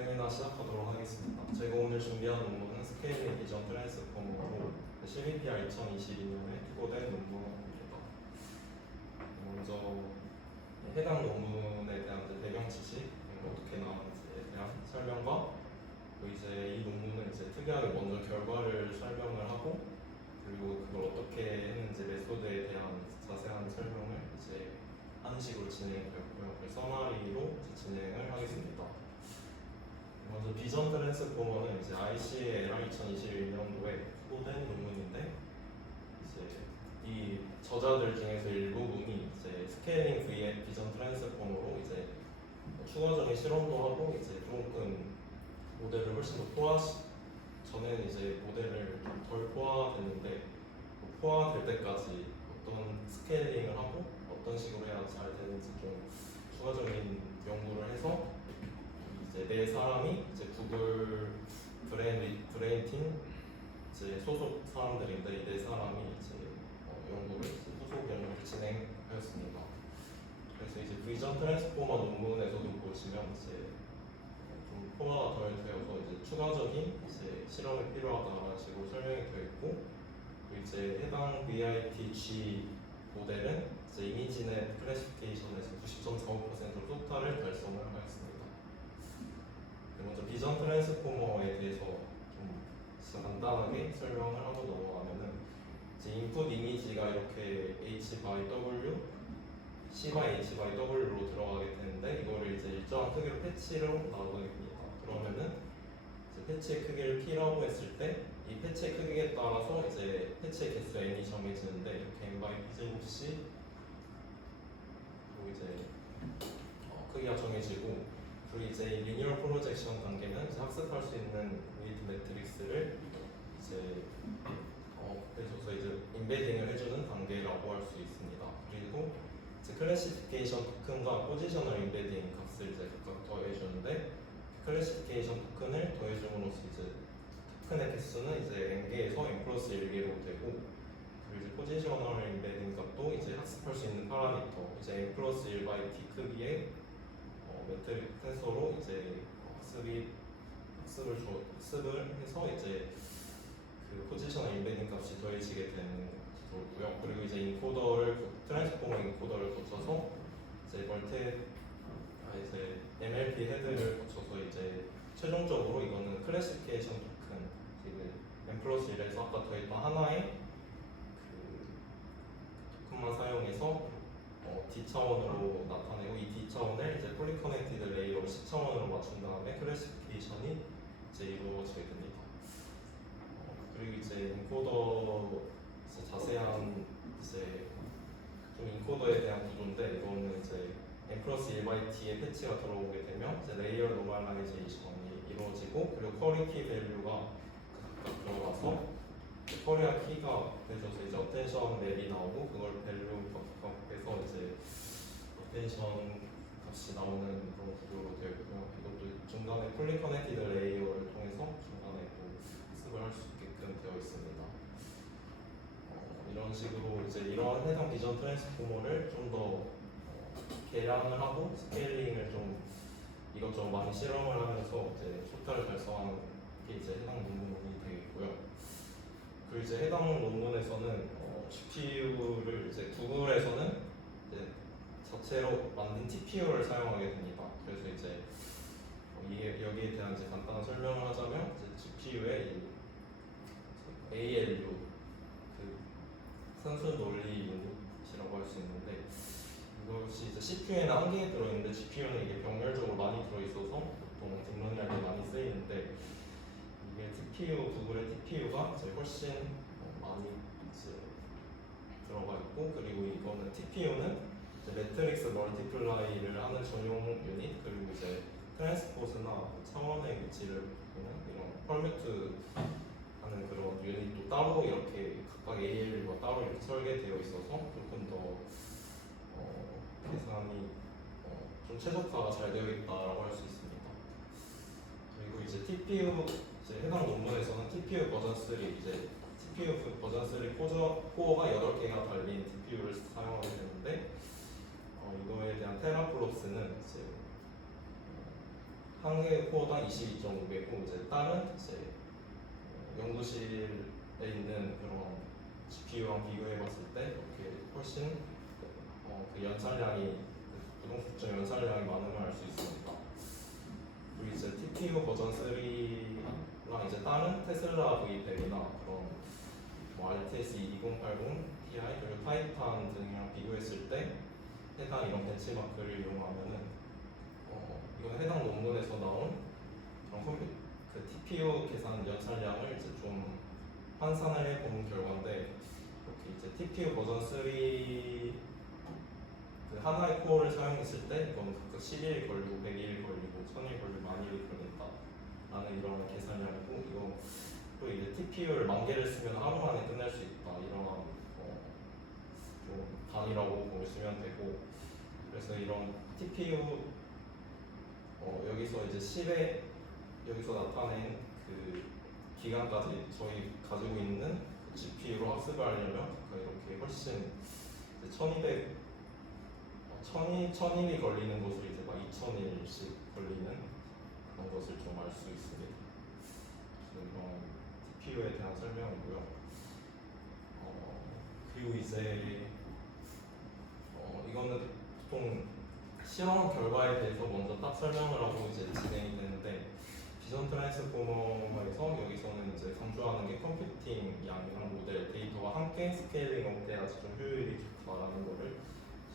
세미나 시작하도록 하겠습니다. 제가 오늘 준비한 논문은 스케일링 비전 트랜스포머로 CVPR 2022년에 투고된 논문입니다. 먼저 해당 논문에 대한 배경 지식, 어떻게 나왔는지에 대한 설명과 이제 이 논문은 이제 특이하게 먼저 결과를 설명을 하고 그리고 그걸 어떻게 했는지 메소드에 대한 자세한 설명을 이제 하는 식으로 진행되었고요. 서마리로 진행을 하겠습니다. 먼저 비전 트랜스포머는 이제 IC의 LR 2021년도에 투고된 논문인데 이제 이 저자들 중에서 일부분이 이제 스케일링 V의 비전 트랜스포머로 이제 추가적인 실험도 하고 이제 조금 모델을 훨씬 더 전에는 이제 모델을 좀 덜 포화됐는데 포화될 때까지 어떤 스케일링을 하고 어떤 식으로 해야 잘 되는지 좀 추가적인 연구를 해서 이제 네 사람이 이제 구글 브레인팀 이제 소속 사람들인데 이 네 사람이 이제 소속 연구를 진행하였습니다. 그래서 이제 비전 트랜스포머 논문에서도 보시면 이제 좀 포화가 덜 되어서 이제 추가적인 이제 실험이 필요하다라는 식으로 설명이 되어 있고 이제 해당 BITG 모델은 이제 이미지넷 클래시피케이션에서 90.45%로 토탈을 달성을 하였습니다. 먼저 비전 트랜스포머에 대해서 좀 진짜 간단하게 설명을 하고 넘어가면은 이제 인풋 이미지가 이렇게 H by W, C by H by W로 들어가게 되는데 이거를 이제 일정한 크기로 패치로 나오게 됩니다. 그러면은 이제 패치의 크기를 P라고 했을 때 이 패치의 크기에 따라서 이제 패치의 개수 n이 정해지는데 이렇게 n by p 제곱씩 이제 크기가 정해지고 그리고 이제 리니어 프로젝션 단계는 이제 학습할 수 있는 웨이트 매트릭스를 이제 해줘서 이제 인베딩을 해주는 단계라고 할 수 있습니다. 그리고 이제 클래시피케이션 토큰과 포지셔널 인베딩 값을 이제 각각 더해주는데 클래시피케이션 토큰을 더해줌으로써 이제 토큰의 개수는 이제 n개에서 n 플러스 1개로 되고 그리고 이제 포지셔널 인베딩 값도 이제 학습할 수 있는 파라미터 이제 n 플러스 1 by t 크기의 매트릭 텐서로 이제 학습을 해서 이제 그 포지셔널 인베딩 값이 더해지게 되는 거고요. 그리고 이제 트랜스포머 인코더를 거쳐서 이제 이제 MLP 헤드를 거쳐서 이제 최종적으로 이거는 클래시피케이션 토큰 지금 n 플러스 1에서 아까 더했던 하나의 그 토큰만 사용해서 D차원으로 나타내고 이 D차원을 이제 폴리 커넥티드 레이어로 C차원으로 맞춘 다음에 클래시피케이션이 이제 이루어지게 됩니다. 그리고 이제 인코더 이제 자세한 이제 좀 인코더에 대한 구조인데 이거는 이제 n 플러스 1 by t의 패치가 들어오게 되면 이제 레이어 노멀라이제이션이 이루어지고 그리고 쿼리 키 밸류가 각각 들어가서 쿼리와 키가 돼져서 이제 어텐션 맵이 나오고 그걸 밸류 각각해서 이제 어텐션 값이 나오는 그런 구조로 되어 있고요. 이것도 중간에 폴리 커넥티드 레이어를 통해서 중간에 또 학습을 할 수 있게끔 되어 있습니다. 이런 식으로 이제 이러한 해당 비전 트랜스포머를 좀 더 개량을 하고 스케일링을 좀 이것저것 많이 실험을 하면서 이제 토탈을 달성하는 게 이제 해당 논문이 되겠고요. 그리고 이제 해당 논문에서는 GPU를 이제 구글에서는 이제 자체로 만든 TPU를 사용하게 됩니다. 그래서 이제 여기에 대한 이제 간단한 설명을 하자면 이제 GPU의 ALU 그 산수 논리 유닛이라고 할 수 있는데 이것이 이제 CPU에는 한 개 들어있는데 GPU는 이게 병렬적으로 많이 들어있어서 보통 딥러닝 할 때 많이 쓰이는데 이게 구글의 TPU가 이제 훨씬 많이 이제 들어가 있고 그리고 이거는 TPU는 이제 매트릭스 멀티플라이를 하는 전용 유닛 그리고 이제 트랜스포즈나 차원의 위치를 보는 이런 펄뮤트 하는 그런 유닛도 따로 이렇게 각각 ALU가 따로 이렇게 설계되어 있어서 조금 더 계산이 좀 최적화가 잘 되어 있다라고 할 수 있습니다. 그리고 이제 TPU 이제 해당 논문에서는 TPU 버전 3 이제 TPU 버전 3 코어가 8개가 달린 TPU를 사용하게 되는데 이거에 대한 테라플롭스는 이제 한 개 코어당 22.5개고 이제 다른 이제 연구실에 있는 그런 GPU랑 비교해봤을 때 이렇게 훨씬 그 연산량이 부동 특정 연산량이 많은 걸 알 수 있습니다. 그리고 이제 TPU 버전 3랑 이제 다른 테슬라 V100이나 그런 뭐 RTS 2080 Ti 그리고 타이탄 등이랑 비교했을 때 해당 이런 벤치마크를 이용하면은 이건 해당 논문에서 나온 그런 그 TPU 계산 연산량을 이제 좀 환산을 해본 결과인데 이렇게 이제 TPU 버전 3 그 하나의 코어를 사용했을 때 이건 각각 11일 걸리고 100일 걸리고 1000일 걸리고 만일이 걸린다 라는 이런 계산량이고 이거 그리고 이제 TPU를 10,000개를 쓰면 하루 만에 끝낼 수 있다 이런 좀 단위라고 보시면 되고 그래서 이런 TPU 여기서 이제 10에 여기서 나타낸 그 기간까지 저희 가지고 있는 그 GPU로 학습을 하려면 이렇게 훨씬 1000일이 걸리는 것을 이제 막 2000일씩 걸리는 그런 것을 좀 알 수 있습니다. 이런 TPU에 대한 설명이고요. 그리고 이제 이거는 보통 실험 결과에 대해서 먼저 딱 설명을 하고 이제 진행이 되는데 비전 트랜스포머에서 여기서는 이제 강조하는 게 컴퓨팅 양이랑 모델 데이터가 함께 스케일링 돼야지 좀 효율이 좋다라는 거를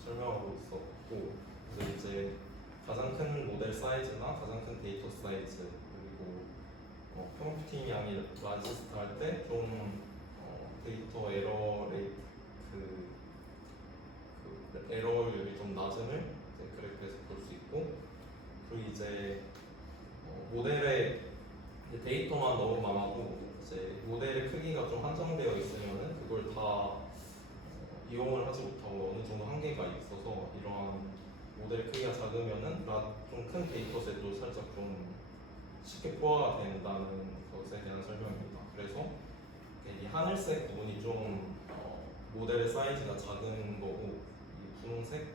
설명하고 있었고 그래서 이제 가장 큰 모델 사이즈나 가장 큰 데이터 사이즈 그리고 컴퓨팅 양이 라지스트 할 때 좀 데이터 에러 레이트 그 에러율이 좀 낮음을 이제 그래프에서 볼 수 있고 그리고 이제 모델의 데이터만 너무 많아도 이제 모델의 크기가 좀 한정되어 있으면은 그걸 다 이용을 하지 못하고 어느 정도 한계가 있어서 이러한 모델 크기가 작으면은 좀 큰 데이터셋도 살짝 좀 쉽게 포화가 된다는 것에 대한 설명입니다. 그래서 이 하늘색 부분이 좀 모델의 사이즈가 작은 거고 이 분홍색,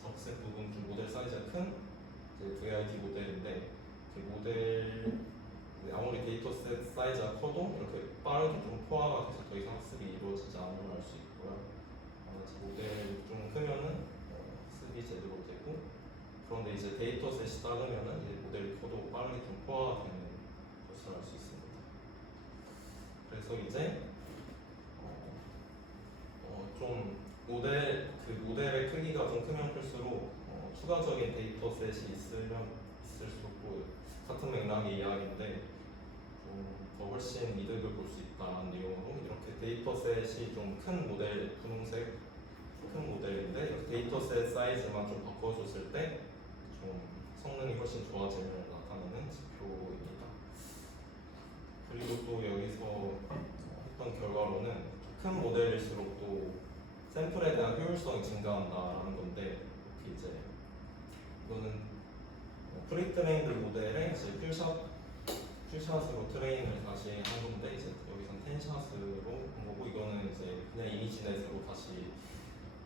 적색 부분 좀 모델 사이즈가 큰 이제 VIT 모델인데 그 모델 아무리 데이터셋 사이즈가 커도 이렇게 빠르게 좀 포화가 돼서 더 이상 학습이 이루어지지 않는 걸 알 수 있고요. 모델이 좀 크면은 학습이 제대로 되고 그런데 이제 데이터셋이 작으면은 이제 모델이 커도 빠르게 좀 포화가 되는 것을 알 수 있습니다. 그래서 이제 좀 모델의 크기가 좀 크면 클수록 추가적인 데이터셋이 있을수록 같은 맥락의 이야기인데 좀 더 훨씬 이득을 볼 수 있다는 내용으로 이렇게 데이터셋이 좀 큰 모델 분홍색 큰 모델인데 이렇게 데이터셋 사이즈만 좀 바꿔줬을 때 좀 성능이 훨씬 좋아짐을 나타내는 지표입니다. 그리고 또 여기서 했던 결과로는 큰 모델일수록 또 샘플에 대한 효율성이 증가한다라는 건데 이렇게 이제 이거는 프리트레인드 모델에 이제 퓨샷으로 트레인을 다시 한 건데 이제 여기선 10샷으로 한 거고 이거는 이제 그냥 이미지넷으로 다시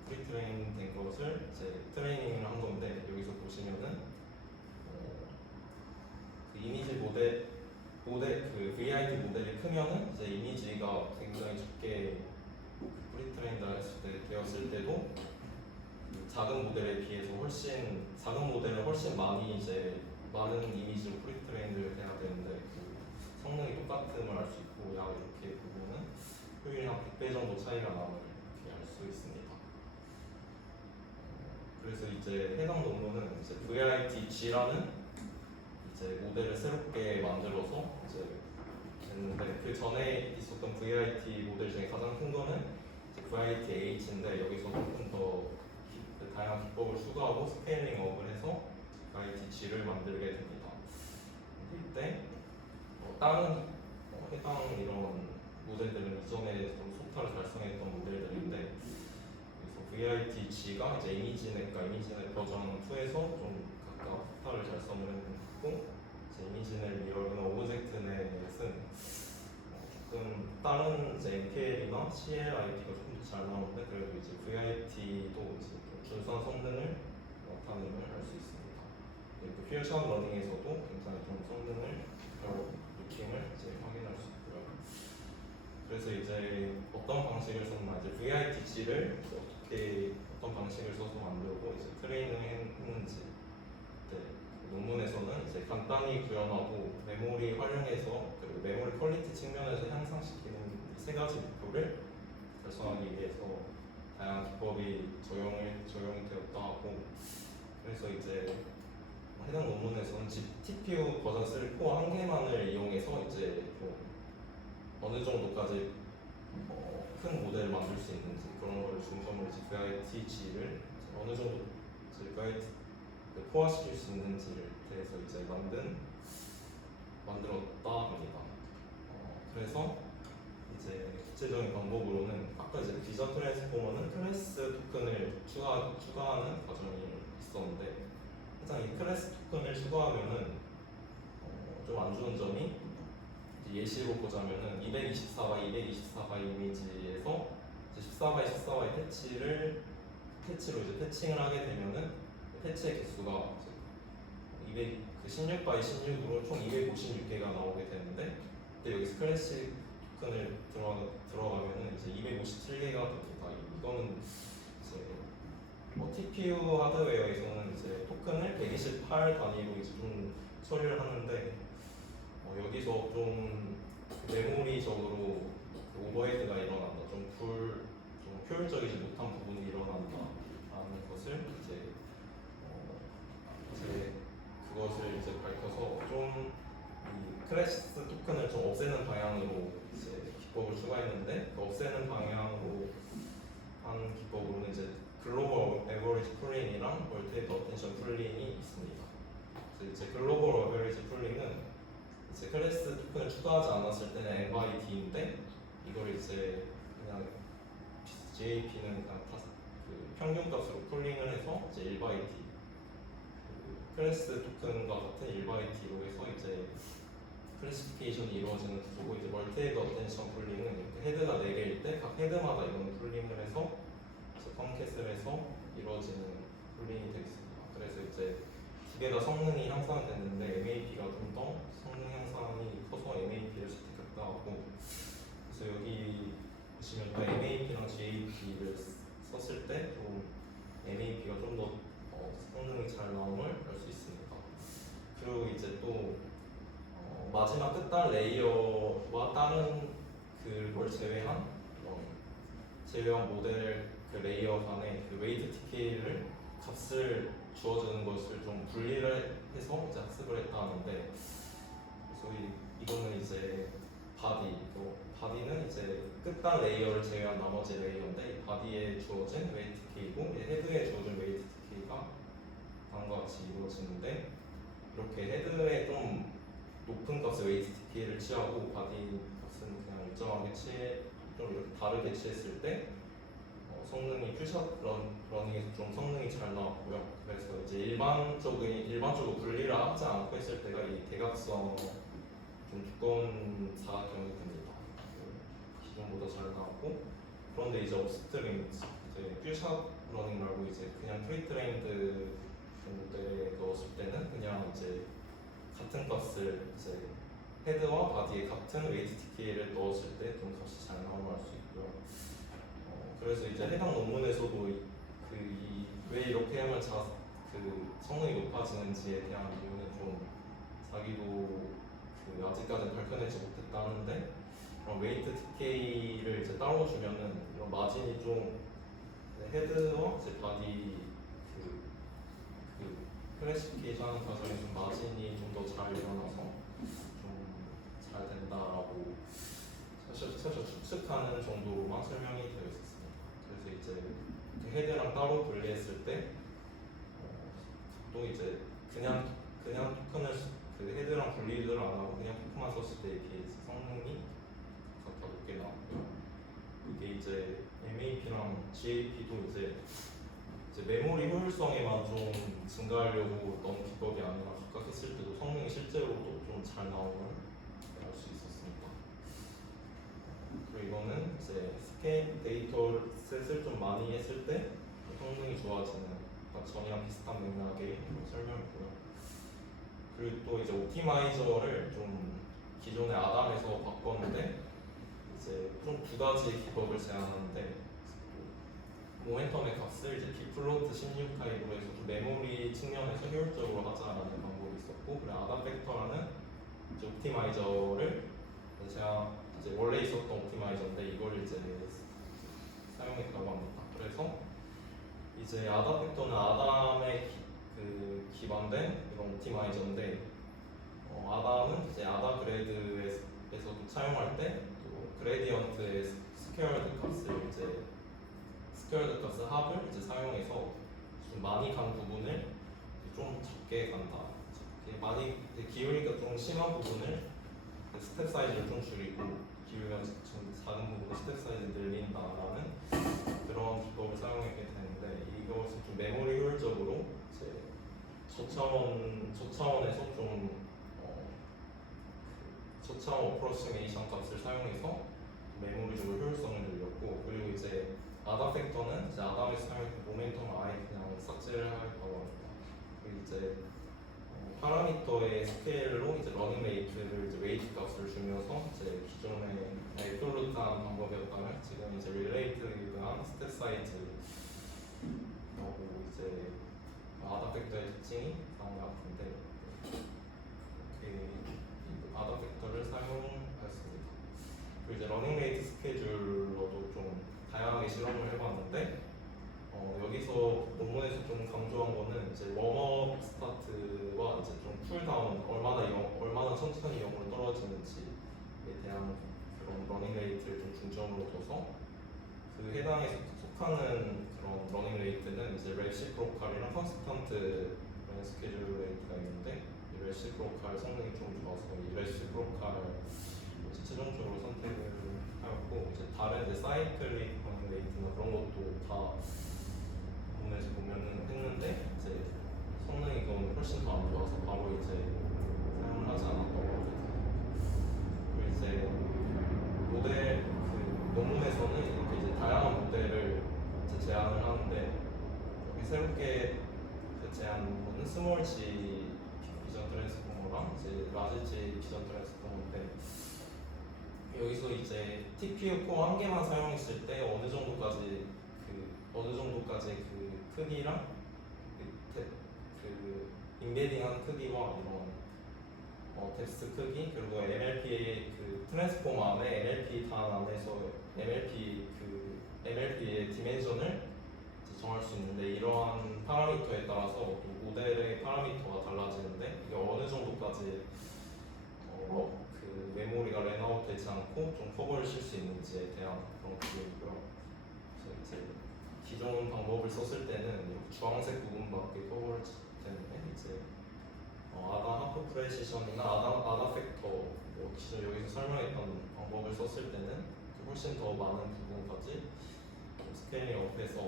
프리트레인 된 것을 이제 트레이닝을 한 건데 여기서 보시면은 그 이미지 모델 그 VIT 모델이 크면은 이제 이미지가 굉장히 적게 프리트레인을 했을 때 되었을 때도 그 작은 모델에 비해서 작은 모델을 훨씬 많이 이제 많은 이미지로 프리트레인을 해야 되는데 그 성능이 똑같음을 알 수 있고 약 이렇게 보면은 효율이 한 100배 정도 차이가 남을 이렇게 알 수 있습니다. 그래서 이제 해당 논문은 이제 VIT-G라는 이제 모델을 새롭게 만들어서 이제 했는데 그 전에 있었던 VIT 모델 중에 가장 큰 거는 이제 VIT-H인데 여기서 조금 더 다양한 기법을 추가하고 스케일링업을 해서 VIT-G를 만들게 됩니다. 이때 다른 해당 이런 모델들은 이전에 좀 속타를 달성했던 모델들인데 그래서 VIT-G가 이제 이미지넷과 이미지넷 버전 2에서 좀 각각 속타를 달성을 했고 이제 이미지넷 리얼이나 오브젝트넷은 조금 다른 이제 MPL이나 CLIP가 조금 더 잘 나오는데 그래도 이제 VIT도 이제 좀 준수한 성능을 나타냄을 할 수 있습니다. 그리고 퓨전 러닝에서도 굉장히 좀 성능을 여러 느낌을 이제 확인할 수 있고요. 그래서 이제 어떤 방식을 썼나 이제 VITC를 어떻게 어떤 방식을 써서 만들고 이제 트레이닝을 했는지 네, 그 논문에서는 이제 간단히 구현하고 메모리 활용해서 그리고 메모리 퀄리티 측면에서 향상시키는 세 가지 목표를 달성하기 위해서 다양한 기법이 적용이 되었다 하고 그래서 이제 해당 논문에서는 TPU 버전 3 코어 한 개만을 이용해서 이제 좀 어느 정도까지 큰 모델을 만들 수 있는지 그런 거를 중점으로 이제 VITG를 어느 정도 이제 VIT 포화시킬 수 있는지를 대해서 이제 만들었다 합니다. 그래서 이제 구체적인 방법으로는 아까 이제 비전 트랜스포머는 클래스 토큰을 추가하는 과정이 있었는데 일단 이 클래스 토큰을 추가하면은 좀 안 좋은 점이 예시로 보자면은 224 x 224 이미지에서 14 x 14 패치로 이제 패칭을 하게 되면은 패치의 개수가 16 x 16으로 총 256개가 나오게 되는데 근데 여기서 클래식 토큰을 들어가면은 이제 257개가 됩니다. 이거는 이제 TPU 하드웨어에서는 이제 토큰을 128 단위로 이제 좀 처리를 하는데 여기서 좀 메모리적으로 오버헤드가 일어난다, 좀 효율적이지 못한 부분이 일어난다라는 것을 이제 그것을 이제 밝혀서 좀 이 클래스 토큰을 좀 없애는 방향으로 이제 기법을 추가했는데 그 없애는 방향으로 한 기법으로는 이제 글로벌 에버리지 풀링이랑 멀티에이터 어텐션 풀링이 있습니다. 그래서 이제 글로벌 에버리지 풀링은 이제 클래스 토큰을 추가하지 않았을 때는 N by D인데 이걸 이제 그냥 GAP는 그냥 그 평균값으로 풀링을 해서 이제 1 by D 클래스 토큰과 같은 1 by D로 해서 이제 클래시피케이션이 이루어지는 구조고 이제 멀티헤드 어텐션 풀링은 이렇게 헤드가 4개일 때 각 헤드마다 이런 풀링을 해서 컴캣을 해서 이루어지는 풀링이 되겠습니다. 그래서 이제 두 개 다 성능이 향상됐는데 MAP가 좀 더 성능 향상이 커서 MAP를 선택했다 하고 그래서 여기 보시면 또 MAP랑 GAP를 썼을 때 좀 MAP가 좀 더 성능이 잘 나옴을 알 수 있습니다. 그리고 이제 또 마지막 끝단 레이어와 다른 그걸 제외한 모델 그 레이어 간의 그 웨이트 TK를 값을 주어주는 것을 좀 분리를 해서 이제 학습을 했다는데 그래서 이거는 이제 바디는 이제 끝단 레이어를 제외한 나머지 레이어인데 이 바디에 주어진 웨이트 TK고 헤드에 주어진 웨이트 TK가 다음과 같이 이루어지는데 이렇게 헤드에 좀 높은 값의 웨이트 TK를 취하고 바디 값은 그냥 일정하게 좀 이렇게 다르게 취했을 때 성능이 퓨샷 러닝에서 좀 성능이 잘 나왔고요. 그래서 이제 일반적으로 분리를 하지 않고 했을 때가 이 대각선 좀 두꺼운 사각형이 됩니다. 기존보다 잘 나왔고 그런데 이제 업스트림 이제 퓨샷 러닝 말고 이제 그냥 프리트레인드 모델에 넣었을 때는 그냥 이제 같은 값을 이제 헤드와 바디에 같은 웨이트 TK를 넣었을 때 좀 값이 잘 나옴을 알 수 있고요. 그래서 이제 해당 논문에서도 왜 이렇게 하면 그 성능이 높아지는지에 대한 이유는 좀 자기도 아직까지는 밝혀내지 못했다는데 그런 웨이트 TK를 이제 따로 주면은 이런 마진이 좀 헤드와 이제 바디 클래시피케이션 하는 과정에 좀 마진이 좀 더 잘 일어나서 좀 잘 된다라고 사실 추측하는 정도로만 설명이 되어 있었습니다. 그래서 이제 그 헤드랑 따로 분리했을 때 또 이제 그냥 토큰을 그 헤드랑 분리를 안 하고 그냥 토큰만 썼을 때에 비해 성능이 더 높게 나왔고요. 이게 이제 MAP랑 GAP도 이제 메모리 효율성에만 좀 증가하려고 넣은 기법이 아니라 각각 했을 때도 성능이 실제로도 좀 잘 나오는 알 수 있었습니다. 그리고 이거는 이제 스캔 데이터셋을 좀 많이 했을 때 성능이 좋아지는 전이랑 비슷한 맥락의 설명이고요. 그리고 또 이제 옵티마이저를 좀 기존의 아담에서 바꿨는데 이제 좀 두 가지 기법을 제안하는데 모멘텀의 값을 이제 비플로트 16 타입으로 해서 좀 메모리 측면에서 효율적으로 하자라는 방법이 있었고, 그리고 아담 팩터라는 이제 옵티마이저를 제가 이제 원래 있었던 옵티마이저인데 이걸 이제 사용했다고 합니다. 그래서 이제 아담 팩터는 아담에 기반된 그런 옵티마이저인데 아담은 이제 아담 그래드에서도 사용할 때 또 그레디언트의 스퀘어드 값을 이제 스퀘어드 값을 합을 이제 사용해서 좀 많이 간 부분을 좀 적게 간다. 많이 기울기가 좀 심한 부분을 스텝 사이즈를 좀 줄이고 기울기가 좀 작은 부분을 스텝 사이즈 늘린다라는 그런 기법을 사용하게 되는데, 이것은 좀 메모리 효율적으로 이제 저차원에서 좀 저차원 어프로시메이션 값을 사용해서 메모리적으로 효율성을 늘렸고, 그리고 이제 아담 팩터는 이제 아담에서 사용했던 모멘텀을 아예 그냥 삭제를 하려고 합니다. 그리고 이제 파라미터의 스케일로 이제 러닝 레이트를 이제 웨이트 값을 주면서 이제 기존의 애플루트한 방법이었다면 지금 이제 릴레이트드한 스텝 사이즈 하고 이제 아담 팩터의 특징이 나온 것 같은데, 이렇게 아담 팩터를 사용하였습니다. 그리고 이제 러닝 레이트 스케줄로도 좀 다양하게 실험을 해봤는데 여기서 논문에서 좀 강조한 거는 이제 웜업 스타트와 이제 좀 쿨다운 얼마나 천천히 0으로 떨어지는지에 대한 그런 러닝 레이트를 좀 중점으로 둬서 그 해당에 속하는 그런 러닝 레이트는 이제 레시프로칼이랑 컨스턴트 러닝 스케줄 레이트가 있는데, 이 레시프로칼 성능이 좀 좋아서 이 레시프로칼을 최종적으로 선택을 하였고, 이제 다른 이제 사이클릭 러닝 레이트나 그런 것도 다 부분에서 보면은 했는데 이제 성능이 그건 훨씬 더 안 좋아서 바로 이제 사용을 하지 않았던 것 같아요. 그리고 이제 모델 논문에서는 이렇게 이제 다양한 모델을 이제 제안을 하는데, 여기 새롭게 제안 논문은 스몰 G 비전 트랜스포머랑 이제 라지 G 비전 트랜스포머인데, 여기서 이제 TPU 코어 한 개만 사용했을 때 어느 정도까지 그 크기랑 그 인베딩한 크기와 이런 텍스트 크기, 그리고 NLP의 그 트랜스포머 안에 NLP 단 안에서 NLP의 디멘션을 정할 수 있는데, 이러한 파라미터에 따라서 또 모델의 파라미터가 달라지는데 이게 어느 정도까지 그 메모리가 랜아웃 되지 않고 좀 커버를 실 수 있는지에 대한 그런 부분이고요. 그래서 이제 기존 방법을 썼을 때는 이렇게 주황색 부분밖에 커버를 되는데, 이제 아담 하프 프레시션이나 아담 팩터 기존 여기서 설명했던 방법을 썼을 때는 훨씬 더 많은 부분까지 스케일링 업해서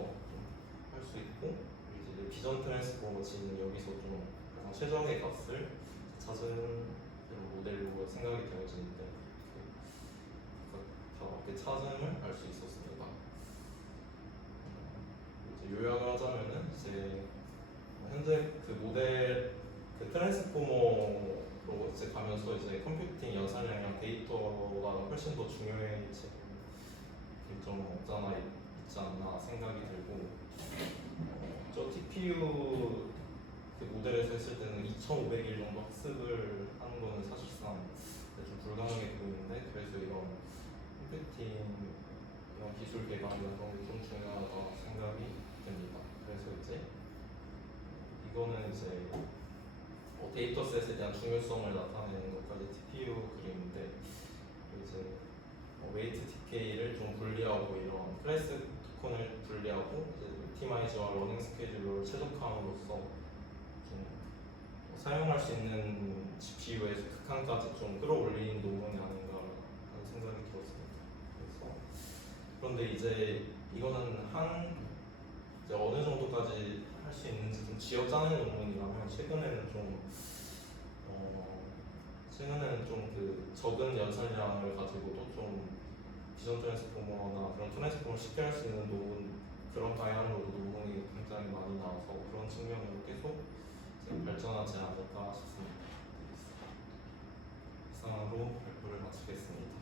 할 수 있고, 그리고 이제 비전 트랜스포머지는 여기서 좀 가장 최적의 값을 찾은 그런 모델로 생각이 되어지는데 다 이렇게 찾음을 알 수 있었습니다. 이제 요약을 하자면은 이제 현재 그 모델 그 트랜스포머로 이제 가면서 이제 컴퓨팅 연산량이랑 데이터가 훨씬 더 중요해진 좀 없잖아 있지 않나 생각이 들고, 저 TPU 그 모델에서 했을 때는 2,500일 정도 학습을 하는 거는 사실상 좀 불가능해 보이는데, 그래서 이런 컴퓨팅 이런 기술 개발이나 그런 게 좀 중요하다고 생각이 됩니다. 그래서 이제 이거는 이제 데이터셋에 대한 중요성을 나타내는 것까지 TPU 그림인데, 이제 웨이트 디케이를 좀 분리하고 이런 클래스 토큰을 분리하고 이제 옵티마이저와 러닝 스케줄을 최적화함으로써 좀 사용할 수 있는 GPU의 극한까지 좀 끌어올린 논문이 아닌가 하는 생각이 들었습니다. 그래서 그런데 이제 이거는 이제 어느 정도까지 할 수 있는지 좀 쥐어짜는 논문이라면 최근에는 좀 그 적은 연산량을 가지고도 좀 비전 트랜스포머나 그런 트랜스포머를 쉽게 할 수 있는 논문, 그런 방향으로도 논문이 굉장히 많이 나와서 그런 측면으로 계속 발전하지 않을까 싶습니다. 발표를 마치겠습니다.